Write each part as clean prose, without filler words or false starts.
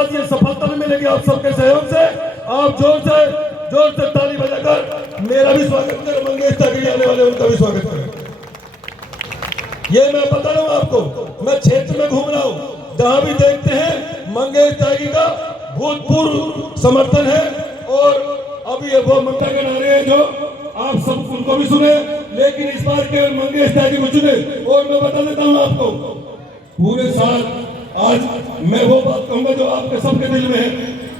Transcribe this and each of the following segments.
साथ ये सफलता भी मिलेगी आप सबके सहयोग से। आप जोर से ताली बजाकर मेरा भी स्वागत करें, मंगेश त्यागी आने वाले उनका भी स्वागत करें। ये मैं बता रहा हूँ आपको, मैं क्षेत्र में घूम रहा हूँ, जहां भी देखते हैं मंगेश त्यागी का भूतपूर्व समर्थन है। और अभी वो ममता के नारे हैं जो आप सब उनको भी सुने, लेकिन इस बार केवल मंगेश त्यागी को चुने। और मैं बता देता हूँ आपको, पूरे साल आज मैं वो बात कहूंगा जो आपके सबके दिल में है,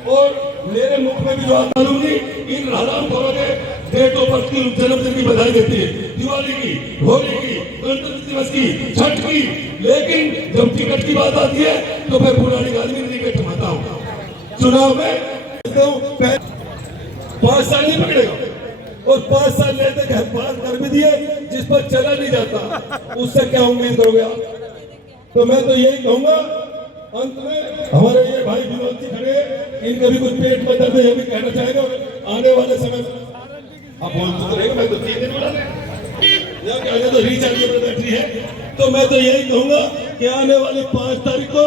और मेरे मुख में भी जो बात डालूंगी इन हरामखोरों के डेटों पर की जन्मदिन की बधाई देती है, दिवाली की, होली की, गणतंत्र दिवस की, छठ की, लेकिन जब टिकट की बात आती है तो मैं पुरानी गाली नहीं के थमाता हूँ। चुनाव में 5 साल नहीं पकड़ेगा, और 5 साल लेते पास कर भी दिए, जिस पर चला नहीं जाता उससे क्या उम्मीद करोगे आप? तो मैं तो यही कहूंगा अंत में, हमारे ये भाई विनोद जी खड़े, इनके भी कुछ पेट में दर्द है, ये भी कहना चाहेगा आने वाले समय में आप बोलते रहेगा, मैं तो 3 दिन बना तो रीचार्ज बैटरी है। तो मैं तो यही कहूंगा कि आने वाली 5 तारीख को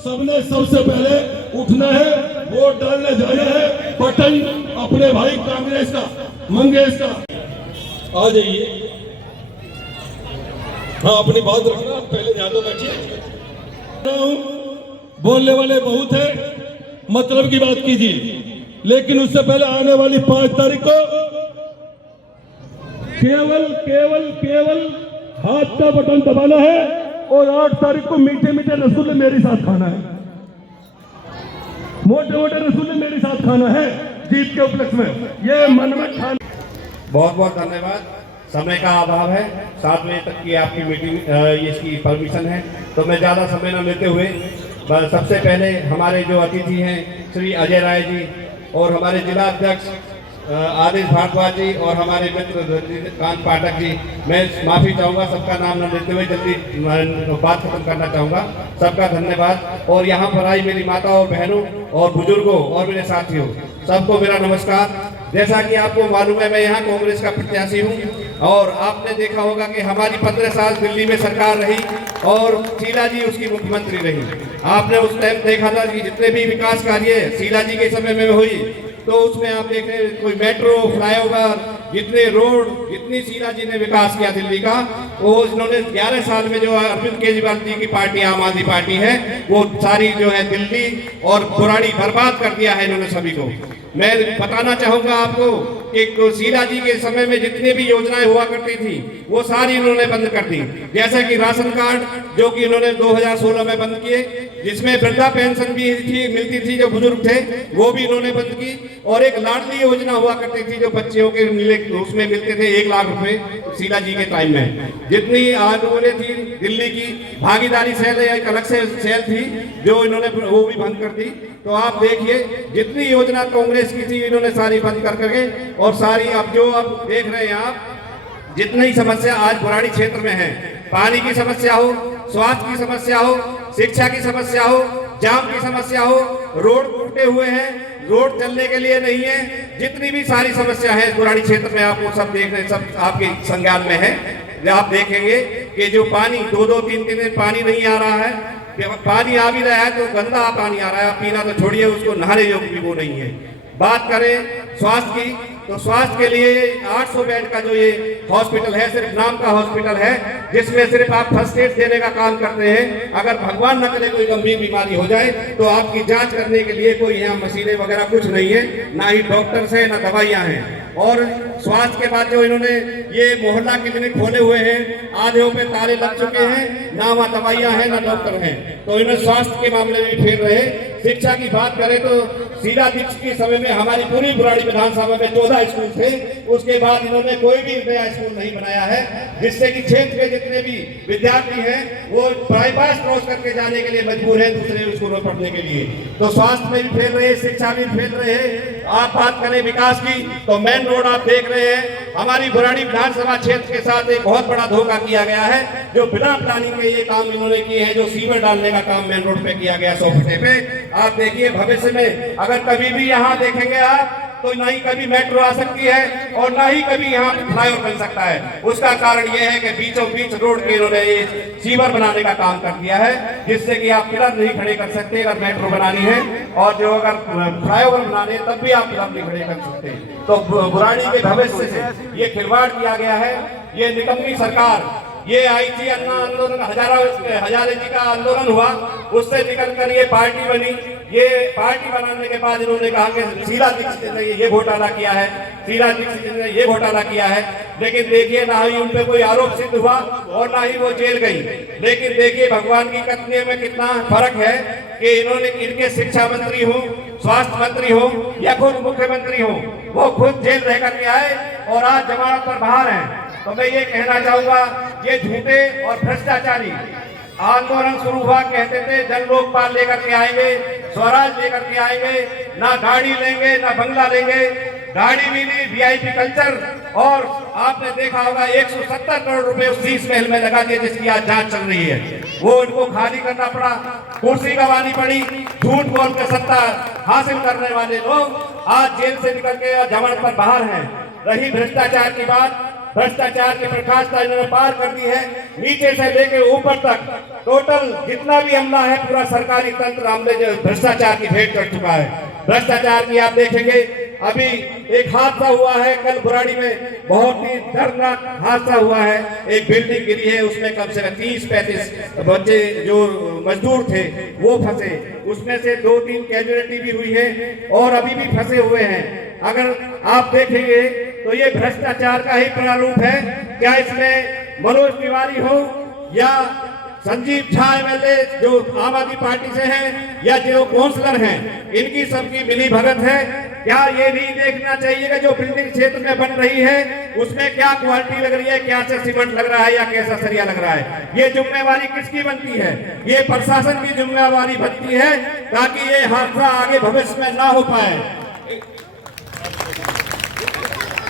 सबने सबसे पहले उठना है, वोट डालने जाना है, बटन अपने भाई कांग्रेस का, मंगेश का। आ जाइए, हाँ अपनी बात रखना, पहले यहाँ तो बैठिए। बोलने वाले बहुत है, मतलब की बात कीजिए, लेकिन उससे पहले आने वाली 5 तारीख को केवल हाथ का बटन दबाना है, और 8 तारीख को मीठे मीठे रसगुल्ले मेरे साथ खाना है, मोटे मोटे रसगुल्ले मेरे साथ खाना है जीत के उपलक्ष्य में, ये मन में खाना। बहुत बहुत धन्यवाद। समय का अभाव है, 7 बजे तक की आपकी मीटिंग इसकी परमिशन है, तो मैं ज़्यादा समय न लेते हुए सबसे पहले हमारे जो अतिथि हैं श्री अजय राय जी, और हमारे जिला अध्यक्ष आदित्य भारद्वाज जी, और हमारे मित्र कांत पाठक जी, मैं माफ़ी चाहूँगा सबका नाम न लेते हुए, जल्दी बात खत्म करना चाहूँगा। सबका धन्यवाद। और यहाँ पर आई मेरी माता और बहनों और बुजुर्गों और मेरे साथियों, सबको मेरा नमस्कार। जैसा कि आपको मालूम है, मैं यहाँ कांग्रेस का प्रत्याशी हूँ, और आपने देखा होगा कि हमारी 15 साल दिल्ली में सरकार रही और शीला जी उसकी मुख्यमंत्री रही। आपने उस टाइम देखा था कि जितने भी विकास कार्य शीला जी के समय में हुई, तो उसमें आप देख रहे हैं कोई मेट्रो, फ्लाईओवर, जितने रोड, जितनी शीला जी ने विकास किया दिल्ली का, वो इन्होंने 11 साल में जो अरविंद केजरीवाल जी की पार्टी आम आदमी पार्टी है, वो सारी जो है दिल्ली और बुराड़ी बर्बाद कर दिया है इन्होंने सभी को। मैं बताना चाहूंगा आपको कि शीला जी के समय में जितनी भी योजनाएं हुआ करती थी वो सारी इन्होंने बंद कर दी। जैसे कि राशन कार्ड जो कि इन्होंने 2016 में बंद किए, जिसमें वृद्धा पेंशन भी थी, मिलती थी जो बुजुर्ग थे, वो भी इन्होंने बंद की। और एक लाडली योजना हुआ करती थी जो बच्चियों के मिले, उसमें मिलते थे 1 लाख रुपए शीला जी के टाइम में। जितनी आंदोलन थी दिल्ली की, भागीदारी सेल एक अलग से सेल थी जो इन्होंने वो भी बंद कर दी। तो आप देखिए जितनी योजना कांग्रेस की थी इन्होंने सारी बंद कर करके, और सारी अब जो अब देख रहे हैं आप, जितनी समस्या आज बुराड़ी क्षेत्र में है, पानी की समस्या हो, स्वास्थ्य की समस्या हो, शिक्षा की समस्या हो, जाम की समस्या हो, रोड टूटे हुए हैं, रोड चलने के लिए नहीं है, जितनी भी सारी समस्या है बुराड़ी क्षेत्र में आपको सब देख रहे, सब आपके संज्ञान में है। आप देखेंगे कि जो पानी 2-2, 3-3 दिन पानी नहीं आ रहा है, पानी आ भी रहा है तो गंदा पानी आ रहा है, पीना तो छोड़िए, उसको नहाने योग्य भी वो नहीं है। बात करें स्वास्थ्य की, तो स्वास्थ्य के लिए 800 बेड का जो ये हॉस्पिटल है, सिर्फ नाम का हॉस्पिटल है, जिसमें सिर्फ आप फर्स्ट एड देने का काम करते हैं। अगर भगवान न करे कोई गंभीर बीमारी हो जाए तो आपकी जांच करने के लिए कोई यहाँ मशीनें वगैरह कुछ नहीं है, ना ही डॉक्टर्स है, ना दवाइयाँ हैं। और स्वास्थ्य के बाद जो इन्होंने ये मोहल्ला क्लिनिक खोले हुए हैं, आधे पे ताले लग चुके हैं, ना वहाँ दवाइयाँ हैं ना डॉक्टर हैं, तो इन्होंने स्वास्थ्य के मामले में फेर रहे। शिक्षा की बात करें तो शीला दीक्षित के समय में हमारी पूरी बुराड़ी विधानसभा में 14 स्कूल थे, उसके बाद इन्होंने कोई भी नया स्कूल नहीं बनाया है, जिससे कि क्षेत्र के जितने भी विद्यार्थी हैं वो बाईपास क्रॉस करके जाने के लिए मजबूर है दूसरे स्कूलों में पढ़ने के लिए। तो स्वास्थ्य में भी फेल रहे, शिक्षा में भी फेल रहे। आप बात करें विकास की तो मेन रोड आप देख रहे हैं, हमारी बुराड़ी विधानसभा क्षेत्र के साथ एक बहुत बड़ा धोखा किया गया है, जो बिना प्लानिंग के ये काम इन्होंने किए हैं, जो सीवर डालने का काम मेन रोड पे किया गया 100 फुटे पे। आप देखिए भविष्य में अगर कभी भी यहाँ देखेंगे आप तो ना ही कभी मेट्रो आ सकती है और ना ही कभी यहाँ फ्लाईओवर बन सकता है। उसका कारण यह है कि बीचों बीच रोड के इन्होंने सीवर बनाने का काम कर दिया है, जिससे कि आप पिलर नहीं खड़े कर सकते अगर मेट्रो बनानी है, और जो अगर फ्लाईओवर बनाने तब भी आप पिलर नहीं खड़े कर सकते। तो बुराड़ी के भविष्य से ये खिलवाड़ किया गया है। ये निकम्मी सरकार, ये आई थी अन्ना आंदोलन, हजारे जी का आंदोलन हुआ, उससे निकल कर ये पार्टी बनी। ये पार्टी बनाने के बाद इन्होंने कहा कि शीला दीक्षित ने ये घोटाला किया है, शीला दीक्षित ने ये घोटाला किया है, लेकिन देखिए ना ही उन पे कोई आरोप सिद्ध हुआ और ना ही वो जेल गई। लेकिन देखिए भगवान की कथनी में कितना फर्क है कि इन्होंने, इनके शिक्षा मंत्री हो, स्वास्थ्य मंत्री हो या खुद मुख्यमंत्री हो, वो खुद जेल रह करके आए और आज जमानत पर बाहर हैं। तो मैं ये कहना चाहूंगा, ये झूठे और भ्रष्टाचारी आंदोलन शुरू हुआ, कहते थे जन लोकपाल लेकर के आएंगे, स्वराज लेकर के आएंगे, ना गाड़ी लेंगे ना बंगला लेंगे, गाड़ी भी नहीं, वीआईपी कल्चर। और आपने देखा होगा 170 करोड़ रुपए उस शीश महल में लगा दिए, जिसकी आज जांच चल रही है। वो उनको खाली करना पड़ा, कुर्सी गंवानी पड़ी, झूठ बोल के सत्ता हासिल करने वाले लोग आज जेल से निकल के और जमानत पर बाहर हैं। रही भ्रष्टाचार की बात, भ्रष्टाचार की प्रकाशता इन्होंने पार कर दी है, नीचे से लेके ऊपर तक टोटल जितना भी अमला है, पूरा सरकारी तंत्र हमने जो भ्रष्टाचार की भेंट कर चुका है। भ्रष्टाचार की आप देखेंगे, अभी एक हादसा हुआ है कल बुराड़ी में, बहुत ही दर्दनाक हादसा हुआ है। एक बिल्डिंग गिरी है, उसमें कम से कम 30-35 बच्चे जो मजदूर थे वो फंसे, उसमें से 2-3 कैजुअलिटी भी हुई है और अभी भी फंसे हुए हैं। अगर आप देखेंगे तो ये भ्रष्टाचार का ही प्रारूप है। क्या इसमें मनोज तिवारी हो या संजीव झा एमएलए जो आम आदमी पार्टी से हैं या जो काउंसलर हैं, इनकी सबकी मिली भगत है? क्या ये नहीं देखना चाहिए कि जो बिल्डिंग क्षेत्र में बन रही है उसमें क्या क्वालिटी लग रही है, क्या से सीमेंट लग रहा है या कैसा सरिया लग रहा है? ये जिम्मेवारी किसकी बनती है? ये प्रशासन की जिम्मेवारी बनती है, ताकि ये हादसा आगे भविष्य में ना हो पाए।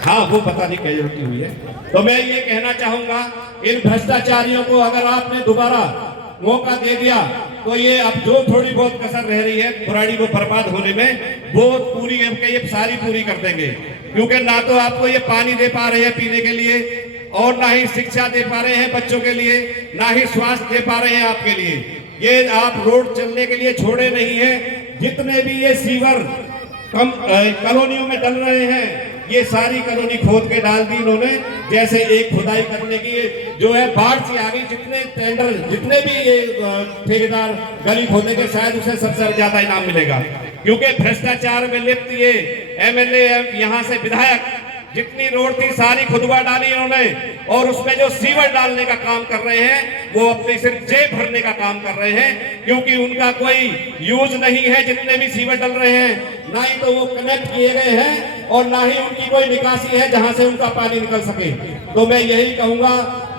हाँ, वो पता नहीं कैजुअलिटी हुई है। तो मैं ये कहना चाहूंगा, इन भ्रष्टाचारियों को अगर आपने दोबारा मौका दे दिया तो ये अब जो थोड़ी बहुत कसर रह रही है बुराड़ी को बर्बाद होने में, वो पूरी ये सारी पूरी कर देंगे। क्योंकि ना तो आपको ये पानी दे पा रहे हैं पीने के लिए, और ना ही शिक्षा दे पा रहे हैं बच्चों के लिए, ना ही स्वास्थ्य दे पा रहे हैं आपके लिए। ये आप रोड चलने के लिए छोड़े नहीं है। जितने भी ये सीवर कॉलोनियों में डल रहे हैं, ये सारी कॉलोनी खोद के डाल दी इन्होंने। जैसे एक खुदाई करने की जो है बाढ़ से आ गई, जितने टेंडर, जितने भी ये ठेकेदार गली खोदेंगे शायद उसे सबसे ज्यादा इनाम मिलेगा। क्योंकि भ्रष्टाचार में लिप्त ये एमएलए, यहाँ से विधायक, जितनी रोड थी सारी खुदवा डाली इन्होंने, और उसमें जो सीवर डालने का काम कर रहे हैं वो अपनी सिर्फ जेब भरने का काम कर रहे हैं। क्योंकि उनका कोई यूज नहीं है, जितने भी सीवर डल रहे हैं ना ही तो वो कनेक्ट किए गए हैं और ना ही उनकी कोई निकासी है जहां से उनका पानी निकल सके। तो मैं यही कहूंगा,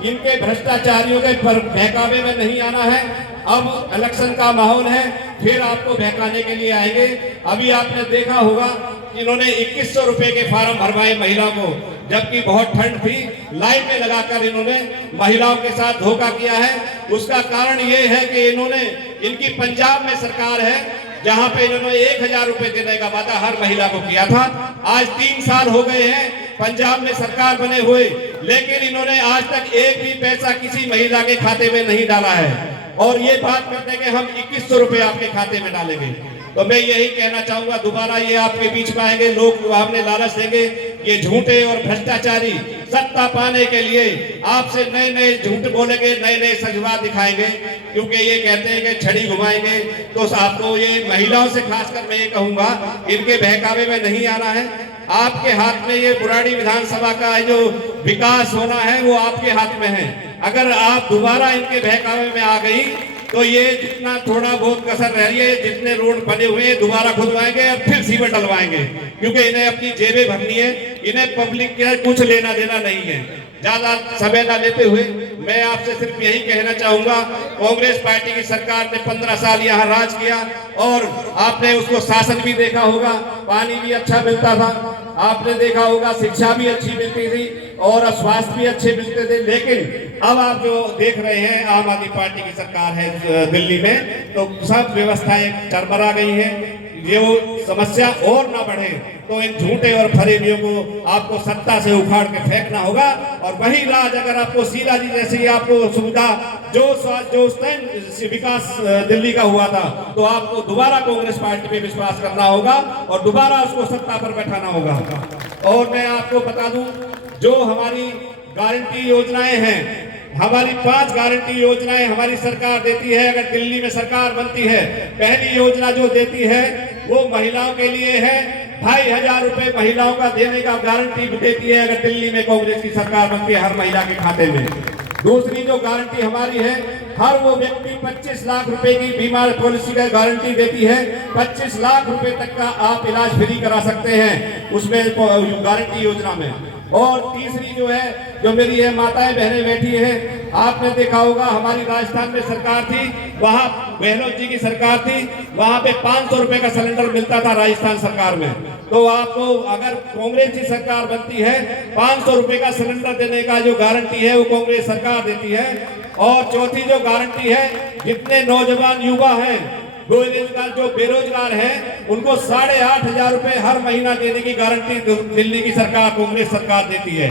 इनके भ्रष्टाचारियों के बहकावे में नहीं आना है। अब इलेक्शन का माहौल है, फिर आपको बहकाने के लिए आएंगे। अभी आपने देखा होगा इन्होंने 2100 रुपए के फार्म भरवाए महिलाओं को, जबकि बहुत ठंड थी, लाइन में लगाकर इन्होंने महिलाओं के साथ धोखा किया है। उसका कारण ये है कि इन्होंने, इनकी पंजाब में सरकार है जहां पे इन्होंने 1000 रुपए देने का वादा हर महिला को किया था। आज 3 साल हो गए हैं पंजाब में सरकार बने हुए, लेकिन इन्होंने आज तक एक भी पैसा किसी महिला के खाते में नहीं डाला है। और ये बात करते हैं कि हम 2100 रुपए आपके खाते में डालेंगे। तो मैं यही कहना चाहूंगा, दोबारा ये आपके बीच में आएंगे, लोग आपने लालच देंगे। ये झूठे और भ्रष्टाचारी सत्ता पाने के लिए आपसे नए नए झूठ बोलेंगे, नए नए सजवा दिखाएंगे। क्योंकि ये कहते हैं कि छड़ी घुमाएंगे। तो आपको ये महिलाओं से खासकर मैं ये कहूंगा, इनके बहकावे में नहीं आना है। आपके हाथ में ये बुराड़ी विधानसभा का जो विकास होना है वो आपके हाथ में है। अगर आप दोबारा इनके बहकावे में आ गई तो ये जितना थोड़ा बहुत कसर रह रही है, जितने रोड बने हुए हैं दोबारा खुदवाएंगे और फिर सीवर डलवाएंगे। क्योंकि इन्हें अपनी जेबें भरनी है, इन्हें पब्लिक के कुछ लेना देना नहीं है। ज्यादा समय न लेते हुए मैं आपसे सिर्फ यही कहना चाहूंगा, कांग्रेस पार्टी की सरकार ने 15 साल यहाँ राज किया और आपने उसको शासन भी देखा होगा, पानी भी अच्छा मिलता था, आपने देखा होगा शिक्षा भी अच्छी मिलती थी और स्वास्थ्य भी अच्छे मिलते थे। लेकिन अब आप जो देख रहे हैं, आम आदमी पार्टी की सरकार है दिल्ली में, तो सब व्यवस्थाएं चरमरा गई है। ये वो समस्या और ना बढ़े, तो इन झूठे और फरेबियों को आपको सत्ता से उखाड़ के फेंकना होगा। और वही राज अगर आपको शीला जी जैसी आपको सुविधा जो विकास दिल्ली का हुआ था, तो आपको दोबारा कांग्रेस पार्टी पे विश्वास करना होगा और दोबारा उसको सत्ता पर बैठाना होगा। और मैं आपको बता दूं, जो हमारी गारंटी योजनाएं हैं, हमारी 5 गारंटी योजनाएं हमारी सरकार देती है। अगर दिल्ली में सरकार बनती है, पहली योजना जो देती है वो महिलाओं के लिए है, 2500 रुपए महिलाओं का देने का गारंटी देती है अगर दिल्ली में कांग्रेस की सरकार बनती है हर महिला के खाते में। दूसरी जो गारंटी हमारी है, हर वो व्यक्ति 25 लाख रुपए की बीमा पॉलिसी का गारंटी देती है। 25 लाख रुपए तक का आप इलाज फ्री करा सकते हैं उसमें गारंटी योजना में। और तीसरी जो है, जो मेरी ये माताएं बहनें बैठी है, आपने देखा होगा हमारी राजस्थान में सरकार थी, वहां गहलोत जी की सरकार थी, वहां पे 500 रुपए का सिलेंडर मिलता था राजस्थान सरकार में। तो आपको अगर कांग्रेस की सरकार बनती है, 500 रुपए का सिलेंडर देने का जो गारंटी है वो कांग्रेस सरकार देती है। और चौथी जो गारंटी है, जितने नौजवान युवा हैं, बेरोजगार जो बेरोजगार हैं, उनको 8,500 रुपए हर महीना देने की गारंटी दिल्ली की सरकार कांग्रेस सरकार देती है।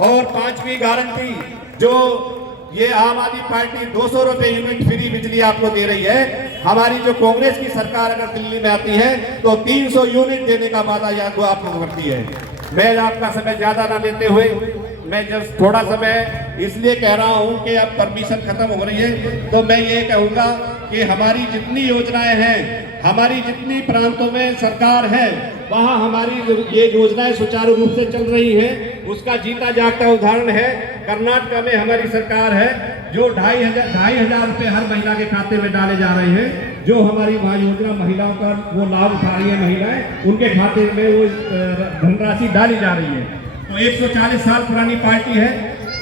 और 5वीं गारंटी जो ये आम आदमी पार्टी 200 रुपए यूनिट फ्री बिजली आपको दे रही है, हमारी जो कांग्रेस की सरकार अगर दिल्ली में आती है तो 300 यूनिट देने का वादा याद आपको करती है। मैं आपका समय ज्यादा ना लेते हुए मैं जब थोड़ा समय इसलिए कह रहा हूं कि अब परमिशन खत्म हो रही है, तो मैं ये कहूंगा कि हमारी जितनी योजनाएं हैं, हमारी जितनी प्रांतों में सरकार है, वहां हमारी ये योजनाएं सुचारू रूप से चल रही है। उसका जीता जागता उदाहरण है कर्नाटक में हमारी सरकार है, जो 2,500 रुपए हर महिला के खाते में डाले जा रहे हैं। जो हमारी वहाँ योजना महिलाओं का वो लाभ उठा रही है महिलाएं, उनके खाते में वो धनराशि डाली जा रही है। तो 140 साल पुरानी पार्टी है,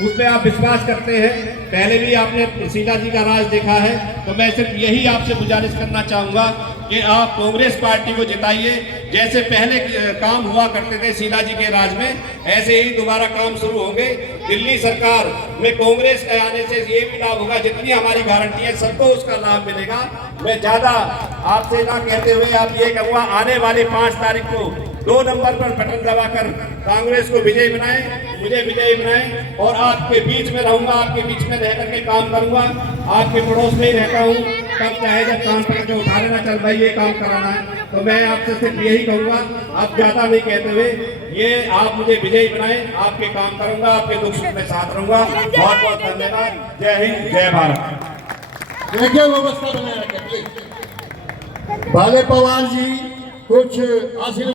उसमें आप विश्वास करते हैं। पहले भी आपने शीला जी का राज देखा है, तो मैं सिर्फ यही आपसे गुजारिश करना चाहूंगा कि आप कांग्रेस पार्टी को जिताइए। जैसे पहले काम हुआ करते थे शीला जी के राज में, ऐसे ही दोबारा काम शुरू होंगे। दिल्ली सरकार में कांग्रेस के आने से ये भी लाभ होगा, जितनी हमारी गारंटी है सबको उसका लाभ मिलेगा। मैं ज्यादा आपसे ना कहते हुए आप ये कहूँगा, आने वाली 5 तारीख को 2 नंबर पर बटन दबाकर कांग्रेस को विजयी बनाएं, मुझे विजयी बनाएं। और आपके बीच में रहूंगा, आपके बीच में रह करके काम करूंगा, आपके पड़ोस में ही रहता हूं। तब चाहे जब काम करके उठा लेना, चल भाई ये काम कराना है, तो मैं आपसे सिर्फ यही कहूंगा, आप ज्यादा नहीं कहते हुए ये आप मुझे विजयी बनाएं, आपके काम करूंगा, आपके दुख सुख में साथ रहूंगा। बहुत बहुत धन्यवाद। जय हिंद, जय भारत। देखिए व्यवस्था बनाए रखें। भाले पवार जी कुछ आशीर्वाद